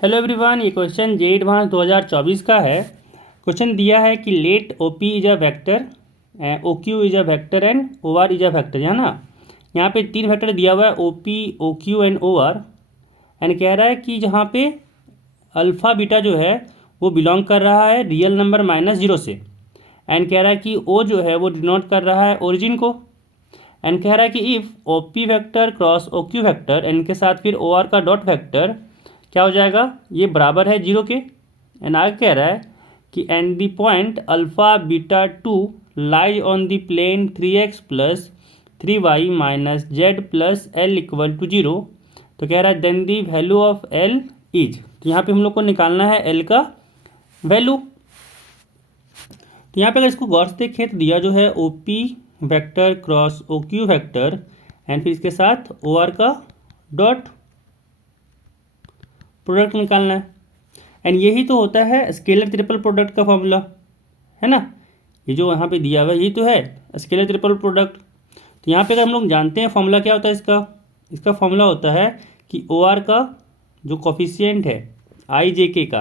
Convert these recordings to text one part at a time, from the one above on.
Hello everyone, ये question J advance 2024 का है। क्वेश्चन दिया है कि let O P is a vector, O Q is a vector and O R is a vector, है ना। यहाँ पे तीन वेक्टर दिया हुआ है, O P, O Q and O R. And कह रहा है कि जहाँ पे अल्फ़ा बीटा जो है वो बिलोंग कर रहा है रियल नंबर -0 से। एंड कह रहा है कि ओ जो है वो डिनोट कर रहा है ओरिजिन को। एंड कह रहा है कि if O P vector cross O Q vector and के साथ फिर ओ आर का डॉट वैक्टर क्या हो जाएगा, ये बराबर है 0 के। एंड आगे कह रहा है कि and the point alpha beta 2 lie on the plane 3x plus 3y minus Z plus L equal to 0। तो कह रहा है then the value of L is, तो यहाँ पे हम लोग को निकालना है एल का वैल्यू। तो यहाँ पे अगर इसको गौर से देखें तो दिया जो है O P vector cross O Q vector and फिर इसके साथ ओ आर का डॉट प्रोडक्ट निकालना है। एंड यही तो होता है स्केलर ट्रिपल प्रोडक्ट का फॉर्मूला, है ना। ये जो यहाँ पे दिया हुआ है यही तो है स्केलर ट्रिपल प्रोडक्ट। तो यहाँ पे अगर हम लोग जानते हैं फॉर्मूला क्या होता है इसका फॉर्मूला होता है कि ओ आर का जो कॉफिशिएंट है आई जे के का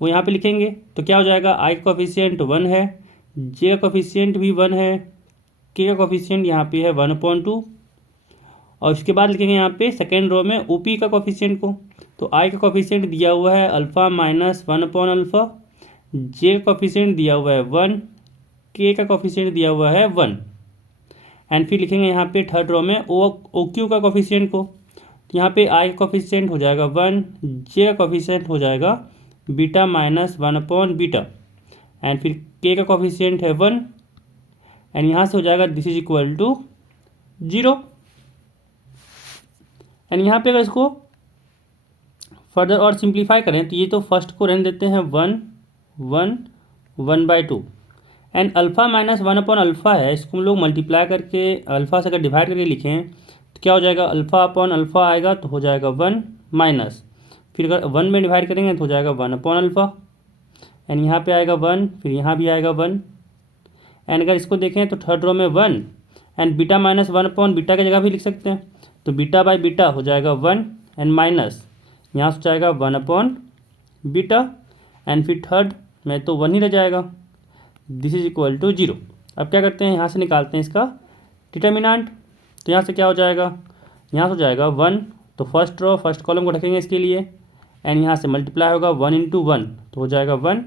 वो यहाँ पे लिखेंगे। तो क्या हो जाएगा, आई का कॉफिशिएंट 1 है, जे का कॉफिशिएंट भी 1 है, के का कॉफिशिएंट यहाँ पे है 1/2 और उसके बाद लिखेंगे यहाँ पे सेकेंड रो में ओ पी का कॉफिशिएंट को। तो आई का कॉफिशिएंट दिया हुआ है अल्फ़ा माइनस 1/अल्फ़ा, जे का कॉफिशिएंट दिया हुआ है 1, के का कॉफिशिएंट दिया हुआ है 1। एंड फिर लिखेंगे यहाँ पे थर्ड रो में ओ क्यू का कॉफिशिएंट को। तो यहाँ पे आई का कॉफिशिएंट हो जाएगा 1, जे का कॉफिशिएंट हो जाएगा बीटा माइनस 1/बीटा एंड फिर के का कॉफिशिएंट है 1 एंड यहाँ से हो जाएगा this is equal to 0। And यहाँ पे अगर इसको फर्दर और सिंप्लीफाई करें तो ये तो फर्स्ट को रहने देते हैं 1/2 एंड अल्फ़ा माइनस 1/अल्फ़ा है, इसको हम लोग मल्टीप्लाई करके अल्फ़ा से अगर डिवाइड करके लिखें तो क्या हो जाएगा, अल्फ़ा अपॉन अल्फ़ा आएगा तो हो जाएगा 1 माइनस, फिर अगर 1 में डिवाइड करेंगे तो हो जाएगा 1/अल्फ़ा एंड यहाँ पे आएगा 1, फिर यहाँ भी आएगा 1। एंड अगर इसको देखें तो थर्ड रो में 1 एंड बीटा माइनस 1/बीटा की जगह भी लिख सकते हैं। तो बीटा बाई बीटा हो जाएगा 1 एंड माइनस यहाँ से जाएगा 1/बीटा एंड फिर थर्ड में तो 1 ही रह जाएगा, दिस इज इक्वल टू 0। अब क्या करते हैं, यहाँ से निकालते हैं इसका डिटर्मिनेंट। तो यहाँ से क्या हो जाएगा, यहाँ से हो जाएगा 1, तो फर्स्ट रो फर्स्ट कॉलम को रखेंगे इसके लिए एंड यहाँ से मल्टीप्लाई होगा 1 × 1 तो हो जाएगा 1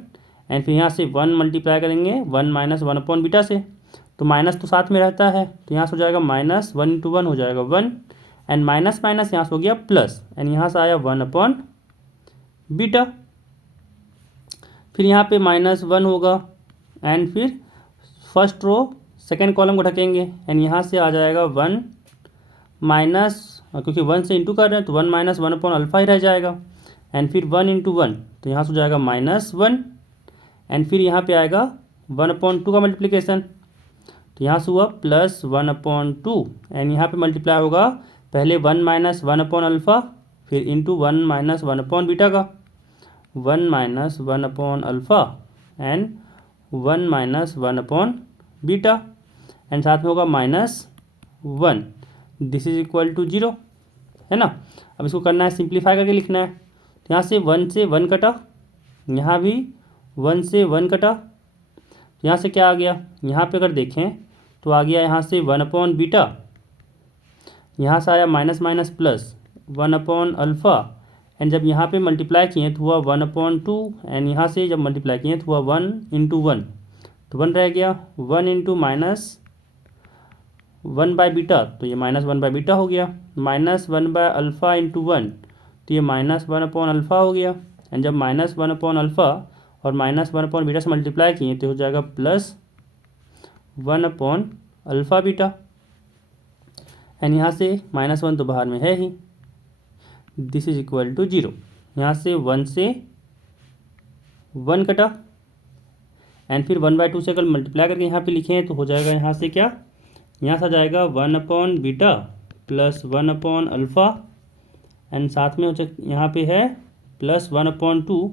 एंड फिर यहाँ से 1 मल्टीप्लाई करेंगे 1 माइनस 1/बीटा से, तो माइनस तो साथ में रहता है तो यहाँ से हो जाएगा माइनस 1 × 1 हो जाएगा 1 एंड माइनस माइनस यहाँ से हो गया प्लस एंड यहाँ से आया 1/बीटा। फिर यहाँ पे -1 होगा एंड फिर फर्स्ट रो सेकेंड कॉलम को ढकेंगे एंड यहाँ से आ जाएगा 1 माइनस, क्योंकि 1 से इंटू कर रहे हैं तो 1 माइनस 1/अल्फ़ा ही रह जाएगा एंड फिर 1 × 1 तो यहाँ से हो जाएगा -1 एंड फिर यहाँ पे आएगा 1/2 का मल्टीप्लिकेशन, तो यहाँ से हुआ प्लस 1/2 एंड यहाँ पे मल्टीप्लाई होगा पहले 1 माइनस 1/अल्फ़ा फिर इंटू 1 माइनस 1/बीटा का, 1 माइनस 1/अल्फ़ा एंड 1 माइनस 1/बीटा एंड साथ में होगा -1, दिस इज इक्वल टू 0, है ना। अब इसको करना है सिंप्लीफाई करके लिखना है। तो यहाँ से 1 से 1 कटा, यहाँ भी 1 से 1 कटा, तो यहाँ से क्या आ गया, यहाँ पे अगर देखें तो आ गया यहाँ से 1/बीटा, यहाँ से आया माइनस माइनस प्लस 1/अल्फ़ा एंड जब यहाँ पे मल्टीप्लाई किए तो हुआ 1/2 एंड यहाँ से जब मल्टीप्लाई किए तो हुआ 1 × 1 तो 1 रह गया, 1 × -1/बीटा तो ये -1/बीटा हो गया, -1/अल्फ़ा × 1 तो ये -1/अल्फ़ा हो गया एंड जब -1/अल्फ़ा और -1/बीटा से मल्टीप्लाई किए तो हो जाएगा +1/अल्फ़ा बीटा एंड यहाँ से -1 तो बाहर में है ही, दिस इज इक्वल टू 0। यहाँ से 1 से 1 कटा एंड फिर 1/2 से अगर मल्टीप्लाई करके यहाँ पे लिखें तो हो जाएगा यहाँ से क्या, यहाँ से आ जाएगा 1/बीटा प्लस 1/अल्फ़ा एंड साथ में हो यहाँ पे है प्लस 1/2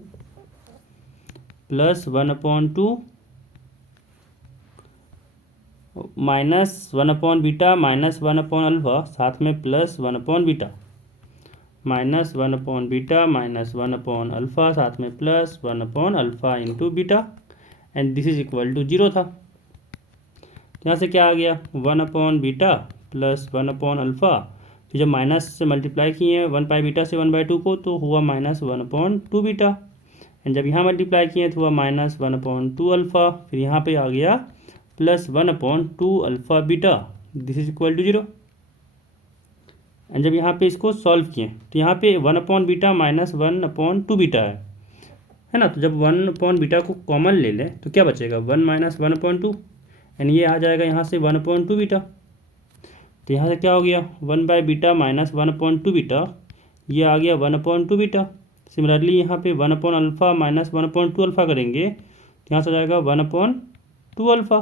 प्लस 1/2 -1/बीटा माइनस 1/अल्फ़ा साथ में प्लस 1/बीटा। माइनस 1/बीटा माइनस 1/अल्फ़ा, साथ में प्लस 1/अल्फ़ा into beta, and this is equal to 0 था। यहाँ से क्या आ गया 1/बीटा प्लस 1/अल्फ़ा, फिर जब माइनस से मल्टीप्लाई किए 1/बीटा से 1/2 को तो हुआ माइनस 1/2 बीटा, एंड जब यहाँ मल्टीप्लाई किए तो हुआ माइनस 1/2 अल्फ़ा, फिर यहाँ पे आ गया plus 1/2 alpha beta, this is equal to 0। And जब यहाँ पे इसको सॉल्व किए तो यहाँ पे 1/बीटा माइनस 1/2 बीटा है ना। तो जब 1/बीटा को कॉमन ले लें तो क्या बचेगा 1 माइनस 1/2, एंड ये आ जाएगा यहाँ से 1/2 बीटा। तो यहाँ से क्या हो गया 1/बीटा माइनस 1/2 बीटा, ये आ गया 1/2 बीटा। सिमिलरली यहाँ पे 1/अल्फ़ा माइनस 1/2 अल्फ़ा करेंगे तो यहाँ से आ जाएगा 1/2 अल्फ़ा,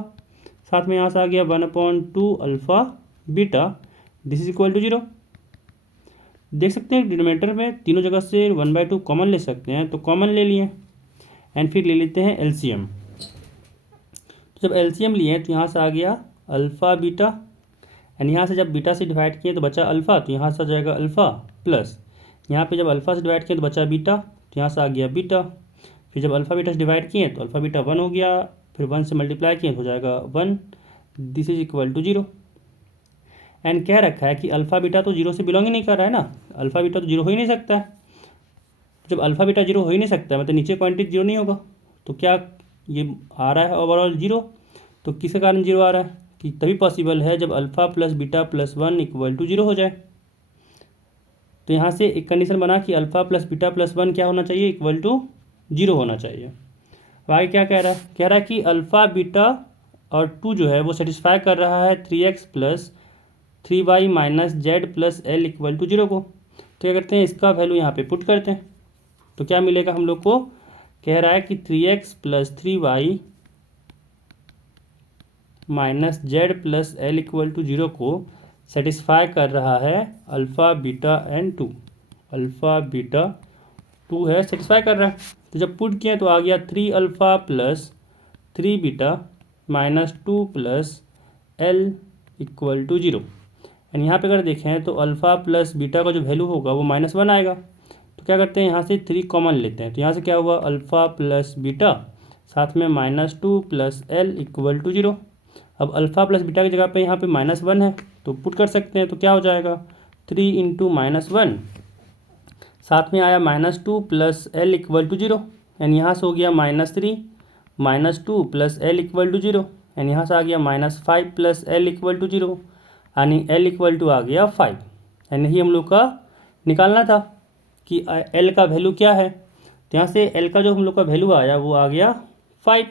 साथ में यहाँ से आ गया 1/2 alpha beta, this is equal to 0। देख सकते हैं डिनोमिनेटर में तीनों जगह से 1/2 कॉमन ले सकते हैं, तो कॉमन ले लिए, एंड फिर ले लेते हैं एलसीएम। तो जब एलसीएम लिए तो यहाँ से आ गया अल्फ़ा बीटा, एंड यहाँ से जब बीटा से डिवाइड किए तो बचा अल्फ़ा, तो यहाँ से आ जाएगा अल्फ़ा प्लस, यहाँ पे जब अल्फ़ा से डिवाइड किए तो बचा बीटा, तो यहाँ से आ गया बीटा, फिर जब अल्फ़ा बीटा से डिवाइड किए तो अल्फ़ा बीटा 1 हो गया, फिर 1 से मल्टीप्लाई किए तो हो जाएगा 1, this is equal to 0। And क्या रखा है कि अल्फ़ा बीटा तो 0 से बिलोंग ही नहीं कर रहा है ना, अल्फ़ा बीटा तो 0 हो ही नहीं सकता है। जब अल्फ़ा बीटा 0 हो ही नहीं सकता है मतलब नीचे क्वांटिटी 0 नहीं होगा, तो क्या ये आ रहा है ओवरऑल 0। तो किसके कारण 0 आ रहा है कि तभी पॉसिबल है जब alpha plus beta plus 1 equal to 0 हो जाए। तो यहाँ से एक कंडीशन बना कि अल्फ़ा प्लस बीटा प्लस 1 क्या होना चाहिए इक्वल टू 0 होना चाहिए। अब आगे क्या कह रहा है कि अल्फ़ा बीटा और 2 जो है वो सेटिस्फाई कर रहा है 3x plus 3y minus Z plus L equal to 0 को। तो क्या करते हैं इसका वैल्यू यहाँ पे पुट करते हैं, तो क्या मिलेगा हम लोग को, कह रहा है कि 3x plus 3y minus Z plus L equal to 0 को सेटिस्फाई कर रहा है alpha beta and 2, alpha beta 2 है सेटिस्फाई कर रहा है। तो जब पुट किए तो आ गया 3 alpha plus 3 beta minus 2 plus L equal to 0, and यहाँ पे अगर देखें तो अल्फ़ा प्लस बीटा का जो वैल्यू होगा वो -1 आएगा। तो क्या करते हैं यहाँ से 3 कॉमन लेते हैं, तो यहाँ से क्या हुआ अल्फ़ा प्लस बीटा साथ में -2 प्लस एल इक्वल टू 0। अब अल्फ़ा प्लस बीटा की जगह पे यहाँ पे -1 है तो पुट कर सकते हैं, तो क्या हो जाएगा 3 इंटू -1, साथ में आया -2 plus L equal to 0, and यहाँ से हो गया -3 -2 plus L equal to 0, and यहाँ से आ गया -5 प्लस एल इक्वल टू 0, यानी एल इक्वल टू आ गया 5, यानी यही हम लोग का निकालना था कि एल का वैल्यू क्या है। तो यहाँ से एल का जो हम लोग का वैल्यू आया वो आ गया 5।